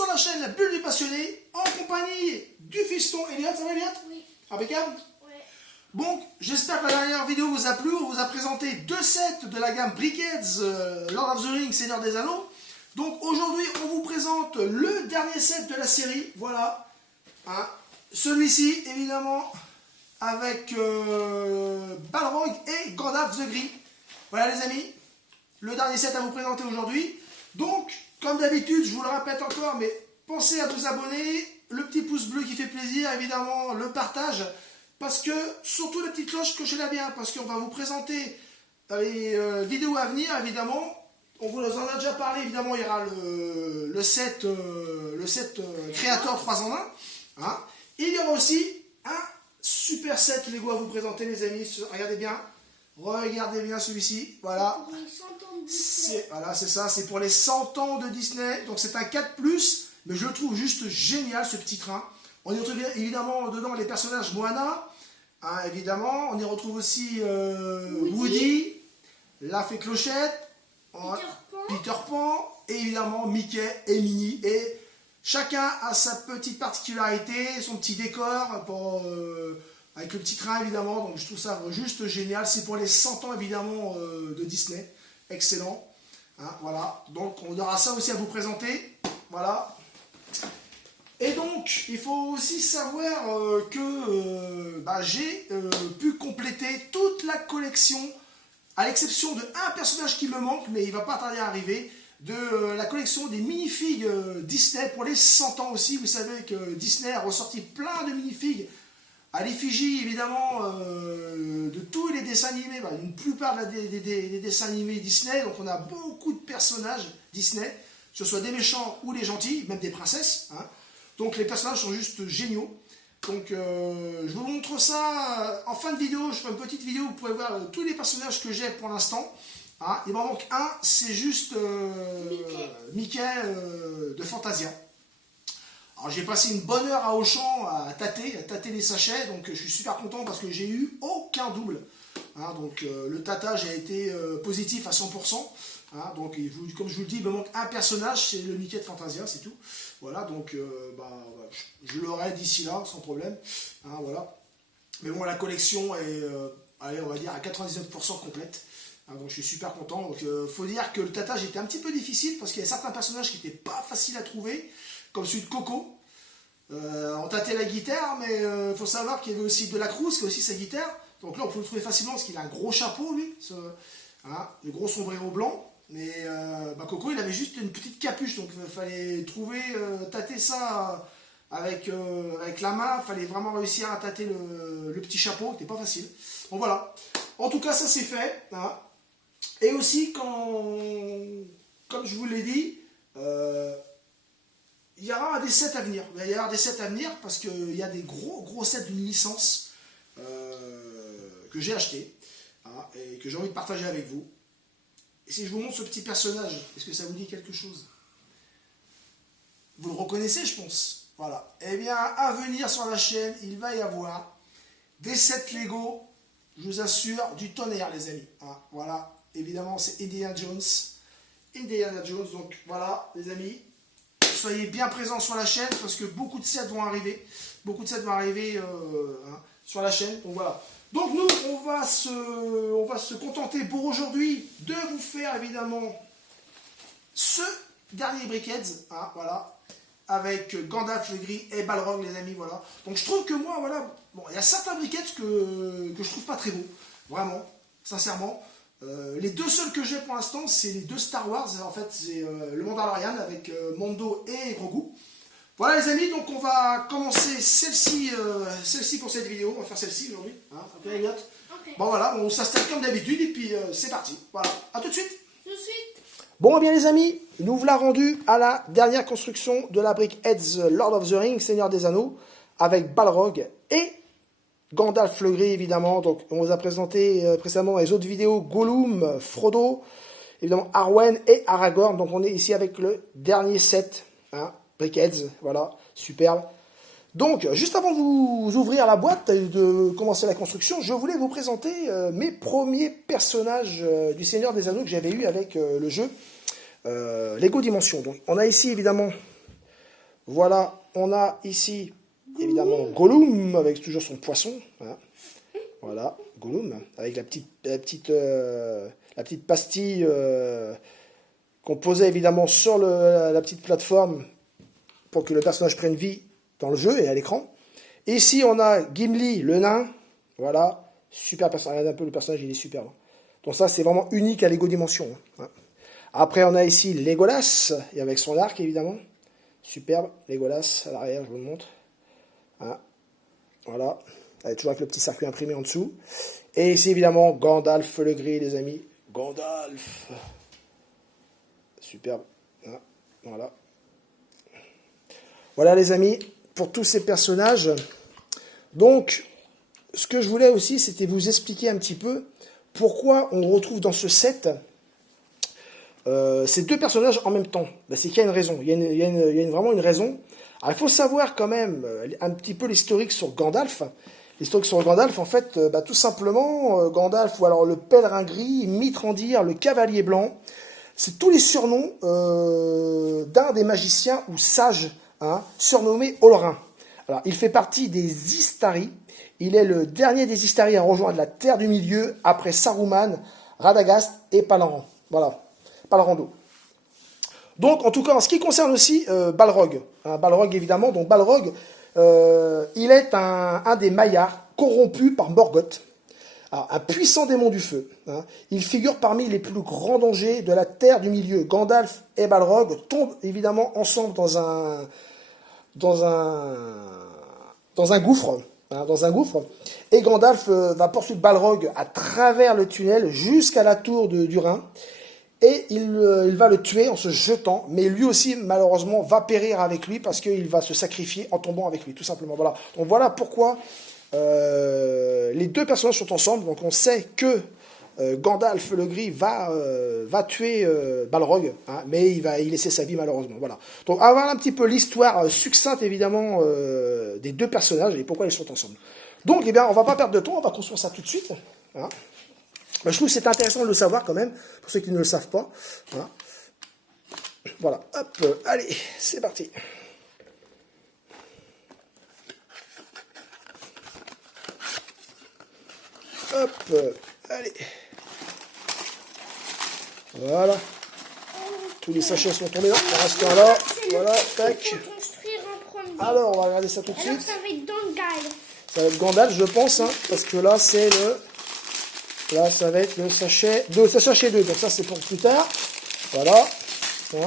sur la chaîne La Bulle du Passionné, en compagnie du fiston Elliot. Ça va Elliot? Oui. Impeccable? Ouais. Bon, j'espère que la dernière vidéo vous a plu. On vous a présenté deux sets de la gamme Brickheads, Lord of the Rings, Seigneur des Anneaux. Donc aujourd'hui, on vous présente le dernier set de la série. Voilà. Hein. Celui-ci, évidemment, avec Balrog et Gandalf the Grey. Voilà les amis, le dernier set à vous présenter aujourd'hui. Donc, comme d'habitude, je vous le répète encore, mais pensez à vous abonner, le petit pouce bleu qui fait plaisir, évidemment, le partage, parce que, surtout la petite cloche, cochez-la bien, parce qu'on va vous présenter dans les vidéos à venir, évidemment. On vous en a déjà parlé, évidemment, il y aura le set créateur 3 en 1. Hein. Et il y aura aussi un super set Lego à vous présenter, les amis. Regardez bien. Regardez bien celui-ci, voilà. Pour les 100 ans de Disney. Voilà, c'est ça, c'est pour les 100 ans de Disney. Donc c'est un 4+, mais je le trouve juste génial ce petit train. On y retrouve évidemment dedans les personnages Moana, hein, évidemment. On y retrouve aussi Woody, la fée Clochette, Peter Pan, et évidemment Mickey et Minnie. Et chacun a sa petite particularité, son petit décor pour... avec le petit train évidemment, donc je trouve ça juste génial. C'est pour les 100 ans évidemment de Disney, excellent. Hein, voilà, donc on aura ça aussi à vous présenter, voilà. Et donc, il faut aussi savoir que j'ai pu compléter toute la collection, à l'exception de un personnage qui me manque, mais il ne va pas tarder à arriver, de la collection des minifigues Disney pour les 100 ans aussi. Vous savez que Disney a ressorti plein de minifigues à l'effigie évidemment de tous les dessins animés, une plupart des dessins animés Disney, donc on a beaucoup de personnages Disney, que ce soit des méchants ou des gentils, même des princesses, hein. Donc les personnages sont juste géniaux. Donc je vous montre ça en fin de vidéo, je ferai une petite vidéo, vous pourrez voir tous les personnages que j'ai pour l'instant. Hein. Il m'en manque un, c'est juste Mickey de Fantasia. Alors j'ai passé une bonne heure à Auchan à tâter les sachets, donc je suis super content parce que j'ai eu aucun double. Hein, donc le tâtage a été positif à 100%. Hein, donc comme je vous le dis, il me manque un personnage, c'est le Mickey de Fantasia, c'est tout. Voilà, donc je l'aurai d'ici là, sans problème. Hein, voilà. Mais bon, la collection est, allez, on va dire, à 99% complète. Hein, donc je suis super content. Donc faut dire que le tâtage était un petit peu difficile parce qu'il y a certains personnages qui n'étaient pas faciles à trouver, comme celui de Coco. On tâtait la guitare, mais il faut savoir qu'il y avait aussi de la Cruz, qui a aussi sa guitare. Donc là, on peut le trouver facilement parce qu'il a un gros chapeau, lui, hein, le gros sombrero blanc. Mais Coco, il avait juste une petite capuche, donc il fallait tâter ça avec la main. Il fallait vraiment réussir à tâter le petit chapeau, qui n'était pas facile. Donc voilà. En tout cas, ça c'est fait. Hein. Et aussi, comme je vous l'ai dit, il y aura des sets à venir. Il va y avoir des sets à venir parce qu'il y a des gros sets d'une licence que j'ai acheté, hein, et que j'ai envie de partager avec vous. Et si je vous montre ce petit personnage, est-ce que ça vous dit quelque chose? Vous le reconnaissez, je pense. Voilà. Eh bien, à venir sur la chaîne, il va y avoir des sets Lego, je vous assure, du tonnerre, les amis. Hein, voilà. Évidemment, c'est Indiana Jones. Indiana Jones, donc voilà, les amis. Soyez bien présents sur la chaîne parce que beaucoup de sets vont arriver. Beaucoup de sets vont arriver hein, sur la chaîne. Donc voilà. Donc nous, on va se contenter pour aujourd'hui de vous faire évidemment ce dernier Brickheads. Hein, voilà. Avec Gandalf le Grey et Balrog, les amis. Voilà. Donc je trouve que moi, voilà. Bon, il y a certains Brickheads que je trouve pas très beaux. Vraiment. Sincèrement. Les deux seuls que j'ai pour l'instant, c'est les deux Star Wars. En fait, c'est le Mandalorian avec Mando et Grogu. Voilà les amis, donc on va commencer celle-ci pour cette vidéo. On va faire celle-ci aujourd'hui. Hein, ok, Elliot? Okay. Bon voilà, on s'installe comme d'habitude et puis c'est parti. Voilà, à tout de suite. Tout de suite. Bon, eh bien les amis, nous voilà rendus à la dernière construction de la Brickheads Lord of the Rings, Seigneur des Anneaux, avec Balrog et Gandalf le Grey, évidemment. Donc, on vous a présenté précédemment dans les autres vidéos Gollum, Frodo, évidemment Arwen et Aragorn. Donc, on est ici avec le dernier set, hein, Brickheads, voilà, superbe. Donc, juste avant de vous ouvrir la boîte et de commencer la construction, je voulais vous présenter mes premiers personnages du Seigneur des Anneaux que j'avais eu avec le jeu Lego Dimension. Donc, on a ici, évidemment, Voilà, on a ici, évidemment, Gollum, avec toujours son poisson. Hein. Voilà, Gollum, avec la petite pastille qu'on posait évidemment sur la petite plateforme pour que le personnage prenne vie dans le jeu et à l'écran. Et ici, on a Gimli, le nain. Voilà, super personnage. Regardez un peu le personnage, il est super. Hein. Donc ça, c'est vraiment unique à Lego Dimension. Hein. Après, on a ici Legolas, et avec son arc, évidemment. Superbe, Legolas, à l'arrière, je vous le montre. Hein. Voilà, toujours avec le petit circuit imprimé en dessous. Et ici, évidemment, Gandalf le Gris, les amis. Gandalf. Superbe. Hein. Voilà. Voilà, les amis, pour tous ces personnages. Donc, ce que je voulais aussi, c'était vous expliquer un petit peu pourquoi on retrouve dans ce set ces deux personnages en même temps. Ben, c'est qu'il y a une raison. Il y a vraiment une raison. Alors, il faut savoir quand même un petit peu l'historique sur Gandalf. L'historique sur Gandalf, en fait, tout simplement, Gandalf, ou alors le pèlerin gris, Mithrandir, le cavalier blanc, c'est tous les surnoms d'un des magiciens ou sages, hein, surnommé Olrin. Alors, il fait partie des Istari. Il est le dernier des Istari à rejoindre la Terre du Milieu après Saruman, Radagast et Palaran. Voilà, Palrando. Donc, en tout cas, en ce qui concerne aussi Balrog, hein, Balrog évidemment, donc Balrog, il est un des Maillards corrompus par Morgoth, alors, un puissant démon du feu. Hein. Il figure parmi les plus grands dangers de la Terre du Milieu. Gandalf et Balrog tombent évidemment ensemble dans un gouffre. Hein, dans un gouffre. Et Gandalf va poursuivre Balrog à travers le tunnel jusqu'à la tour du Rhin. Et il va le tuer en se jetant, mais lui aussi, malheureusement, va périr avec lui parce qu'il va se sacrifier en tombant avec lui, tout simplement. Voilà. Donc voilà pourquoi les deux personnages sont ensemble. Donc on sait que Gandalf le Gris va tuer Balrog, hein, mais il va y laisser sa vie, malheureusement. Voilà. Donc on va voir un petit peu l'histoire succincte, évidemment, des deux personnages et pourquoi ils sont ensemble. Donc, eh bien, on va pas perdre de temps, on va construire ça tout de suite. Hein. Je trouve que c'est intéressant de le savoir quand même, pour ceux qui ne le savent pas. Voilà, voilà. Hop, allez, c'est parti. Hop, allez. Voilà. Tous les sachets sont tombés là. Il en reste un là. Voilà, tac. Alors, on va regarder ça tout de suite. Alors, ça va être Gandalf. Ça va être Gandalf, je pense, hein, parce que là, c'est le... Là, ça va être le sachet 2. Sachet 2, donc ça, c'est pour plus tard. Voilà. Voilà.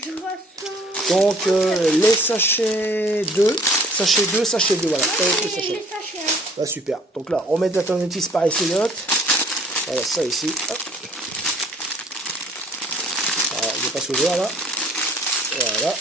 Je vois ça. Donc, les sachets 2. Sachet 2, sachet 2, voilà. Les sachets. Ah, super. Donc là, on met de la tournevis par ici, hop. Voilà, ça ici. Hop. Voilà, il ne pas s'ouvrir là. Voilà.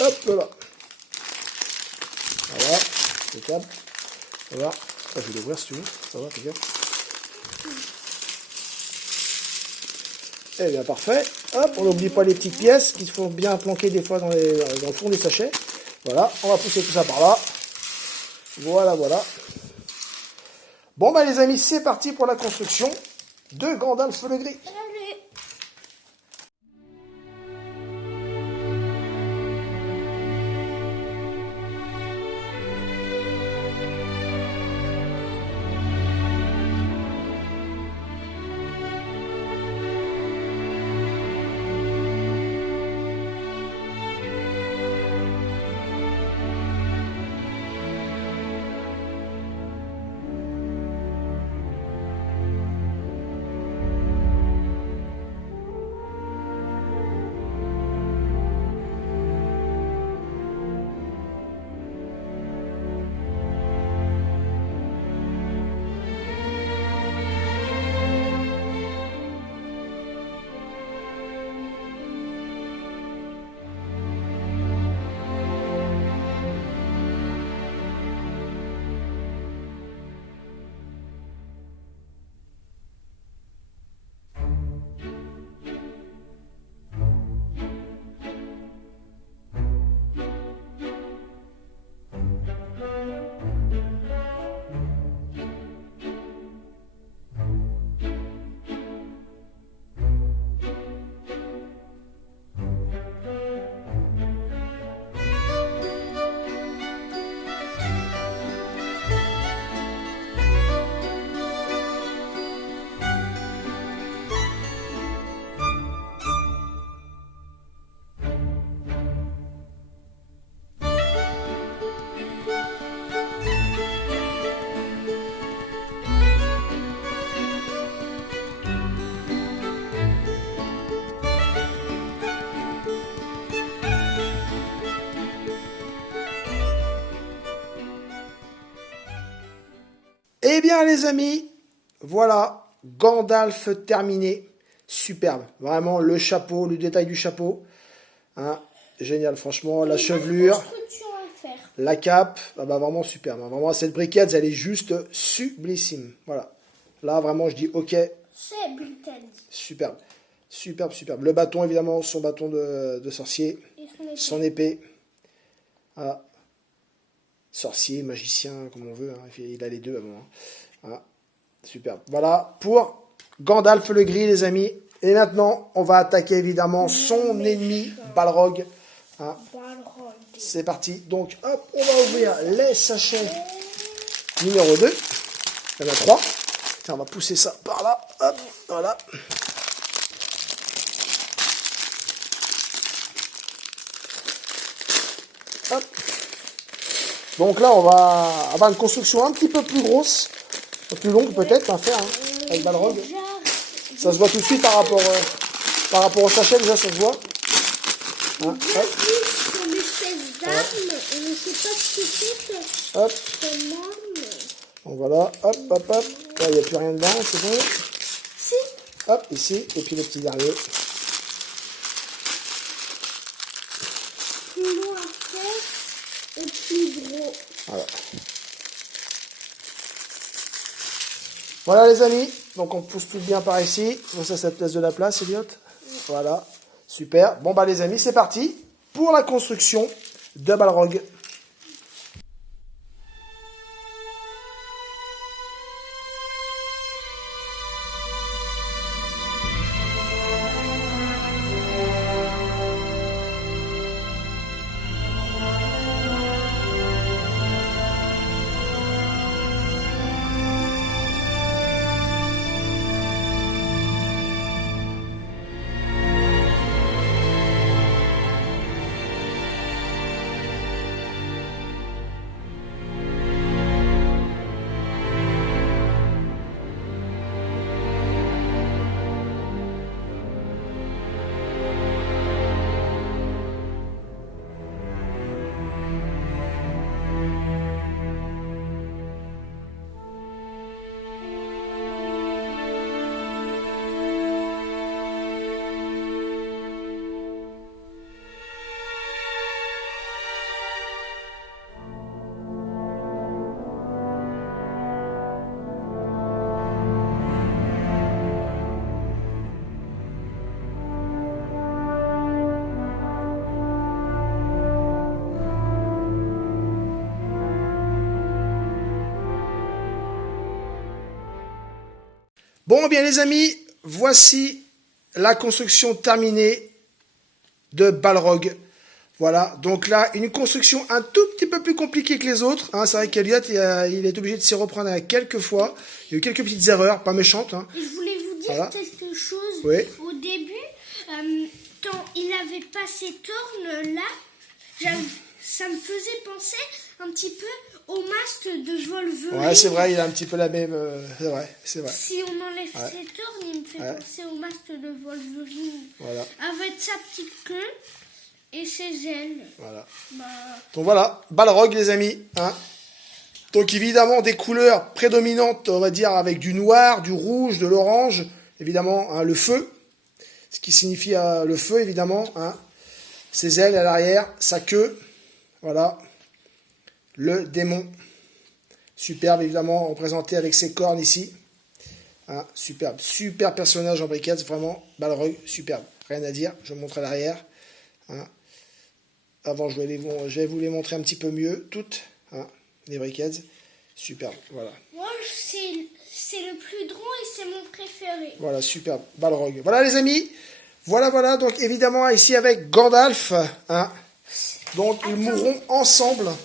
Hop là. Voilà. Impeccable. Voilà. Je vais l'ouvrir si tu veux. Ça va, regarde. Eh bien, parfait. Hop, on n'oublie pas les petites pièces qui se font bien planquer des fois dans le fond des sachets. Voilà, on va pousser tout ça par là. Voilà, voilà. Bon, bah les amis, c'est parti pour la construction de Gandalf le Gris. Allez. bien les amis, voilà, Gandalf terminé. Superbe, vraiment le chapeau, le détail du chapeau. Hein, génial, franchement, la chevelure, la cape, ah bah vraiment superbe. Hein, vraiment, cette briquette, elle est juste sublissime. Voilà, là vraiment, je dis ok. C'est Britain. Superbe, superbe, superbe. Le bâton, évidemment, son bâton de sorcier, son épée. Voilà. Sorcier, magicien, comme on veut. Hein. Il a les deux avant. Hein. Voilà. Superbe. Voilà pour Gandalf le gris, les amis. Et maintenant, on va attaquer évidemment son ennemi, Balrog. Hein. C'est parti. Donc, hop, on va ouvrir les sachets numéro 2. Il y en a 3. Tiens, on va pousser ça par là. Hop, voilà. Hop. Donc là, on va avoir une construction un petit peu plus grosse, plus longue peut-être à faire, hein, avec Balrog. Ça se voit tout de suite par rapport au sachet, déjà ça se voit. Hein, hop. Sur l'espèce d'arme, je ne sais pas ce que c'est. Hop. Donc voilà, hop, hop, hop. Là, il n'y a plus rien dedans, c'est bon. Si. Hop, ici, et puis le petit dernier. Plus à faire et plus gros. Voilà. Voilà les amis, donc on pousse tout bien par ici. Bon, ça te laisse de la place, Elliot. Voilà, super. Bon bah les amis, c'est parti pour la construction de Balrog. Bon, bien les amis, voici la construction terminée de Balrog. Voilà, donc là, une construction un tout petit peu plus compliquée que les autres. Hein. C'est vrai qu'Eliott, il est obligé de s'y reprendre à quelques fois. Il y a eu quelques petites erreurs, pas méchantes. Hein. Et je voulais vous dire Voilà. quelque chose. Oui. Au début, quand il avait pas ces tornes là, ça me faisait penser un petit peu au masque de Wolverine. Ouais, c'est vrai, il a un petit peu la même... c'est vrai, c'est vrai. Si on enlève ses tornes, il me fait penser au masque de Wolverine. Voilà. Avec sa petite queue et ses ailes. Voilà. Bah, Donc voilà, Balrog les amis. Hein. Donc évidemment des couleurs prédominantes, on va dire, avec du noir, du rouge, de l'orange. Évidemment, hein, le feu. Ce qui signifie le feu, évidemment. Hein. Ses ailes à l'arrière, sa queue. Voilà. Le démon. Superbe, évidemment, représenté avec ses cornes ici. Hein, superbe. Super personnage en briquettes, vraiment. Balrog, superbe. Rien à dire. Je vous montre à l'arrière. Hein. Avant, je vais vous les montrer un petit peu mieux, toutes. Hein, les briquettes. Superbe, voilà. moi, c'est le plus drôle et c'est mon préféré. Voilà, superbe. Balrog. Voilà, les amis. Voilà, voilà. Donc, évidemment, ici avec Gandalf. Hein. Donc, ils mourront ensemble. Moi,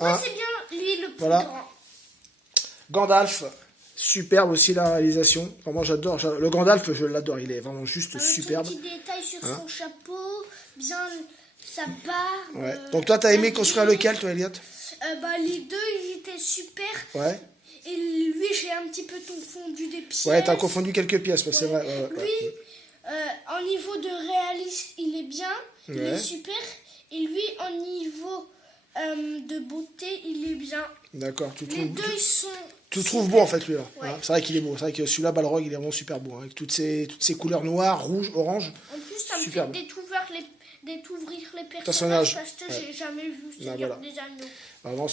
Hein. c'est bien lui le plus Voilà. grand. Gandalf. Superbe aussi la réalisation. Vraiment, j'adore. Le Gandalf, je l'adore. Il est vraiment juste Avec superbe. un petit détail sur son chapeau, bien sa barbe. Ouais. Donc, toi, t'as aimé construire lequel, toi, Elliot? Bah, les deux, ils étaient super. Ouais. Et lui, j'ai un petit peu confondu des pièces. Ouais, t'as confondu quelques pièces, ouais, c'est vrai. Ouais, Lui, en niveau de réalisme, il est bien. Il Ouais. est super. Et lui, en niveau de beauté, il est bien. D'accord, Les deux, ils sont... tu le trouves beau en fait, lui là. Ouais. Hein, c'est vrai qu'il est beau. C'est vrai que celui-là, Balrog, il est vraiment super beau. Hein, avec toutes ces couleurs noires, rouges, oranges. En plus, ça me Superbe. fait découvrir les personnages parce que Ouais. j'ai jamais vu Seigneur voilà. des Anneaux. Vraiment,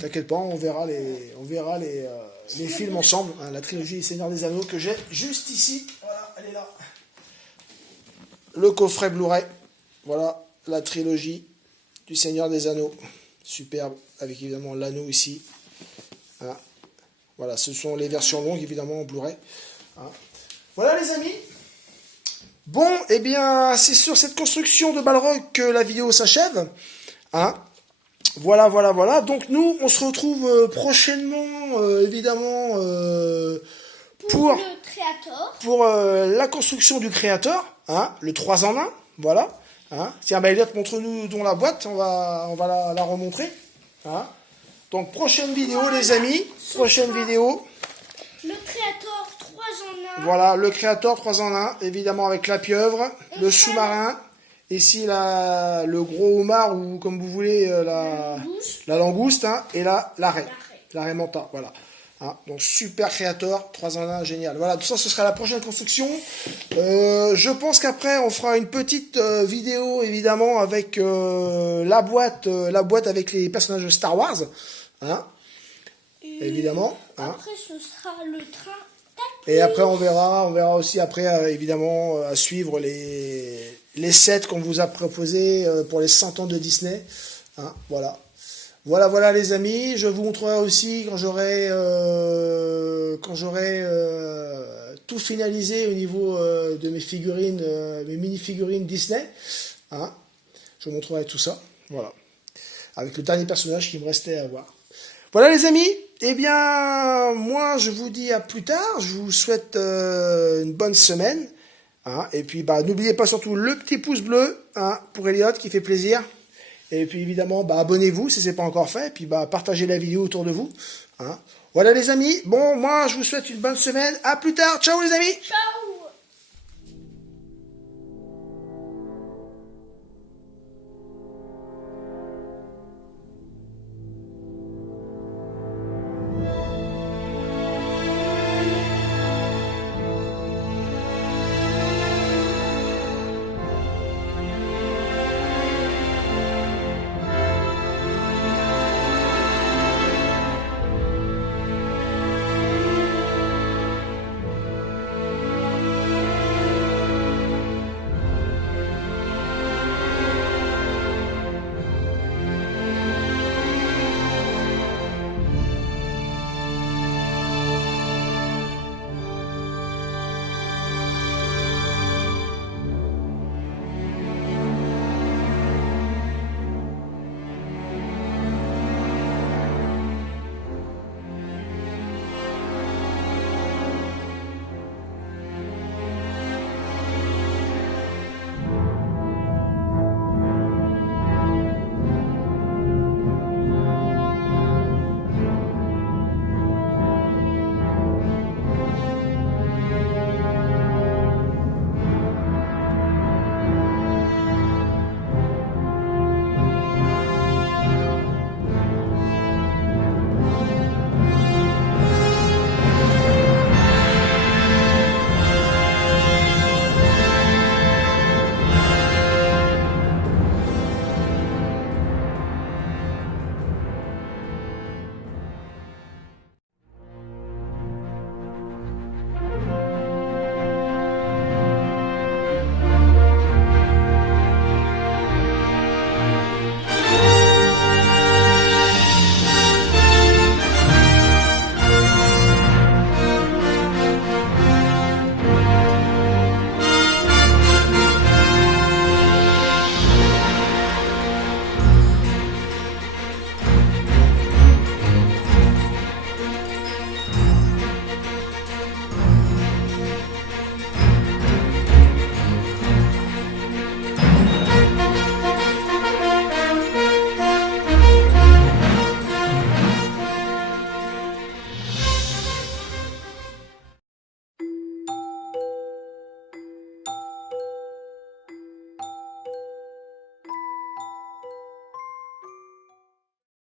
t'inquiète pas, on verra les films ensemble. Hein, la trilogie Seigneur des Anneaux que j'ai juste ici. Voilà, elle est là. Le coffret Blu-ray. Voilà, la trilogie du Seigneur des Anneaux. Superbe, avec évidemment l'anneau ici. Hein. Voilà, ce sont les versions longues, évidemment, en Blu-ray. Hein. Voilà, les amis. Bon, eh bien, c'est sur cette construction de Balrog que la vidéo s'achève. Hein. Voilà. Donc, nous, on se retrouve prochainement, évidemment, Pour le Créateur. pour la construction du créateur, hein, le 3 en 1, voilà. Hein. Tiens, Elliot, montre-nous dans la boîte, on va la remontrer. Hein. Donc, prochaine vidéo, les amis, prochaine vidéo. Le Créateur 3 en 1. Voilà, le créateur 3 en 1, évidemment avec la pieuvre, le sous-marin, ici le gros homard, ou comme vous voulez, la langouste, hein, et là, la raie manta, voilà. Hein, donc super créateur, 3 en 1, génial. Voilà, tout ça, ce sera la prochaine construction. Je pense qu'après, on fera une petite vidéo, évidemment, avec la boîte avec les personnages de Star Wars. Hein, évidemment. Hein. Après, ce sera le train. Et après, on verra aussi après, évidemment, à suivre les sets qu'on vous a proposés pour les 100 ans de Disney. Hein, voilà. Voilà, les amis. Je vous montrerai aussi quand j'aurai tout finalisé au niveau de mes figurines, mes mini-figurines Disney. Hein, je vous montrerai tout ça. Voilà. Avec le dernier personnage qui me restait à voir. Voilà, les amis. Eh bien, moi, je vous dis à plus tard. Je vous souhaite une bonne semaine. Hein, et puis, n'oubliez pas surtout le petit pouce bleu, hein, pour Elliot, qui fait plaisir. Et puis, évidemment, abonnez-vous si ce n'est pas encore fait. Et puis, partagez la vidéo autour de vous. Hein. Voilà, les amis. Bon, moi, je vous souhaite une bonne semaine. À plus tard. Ciao, les amis. Ciao.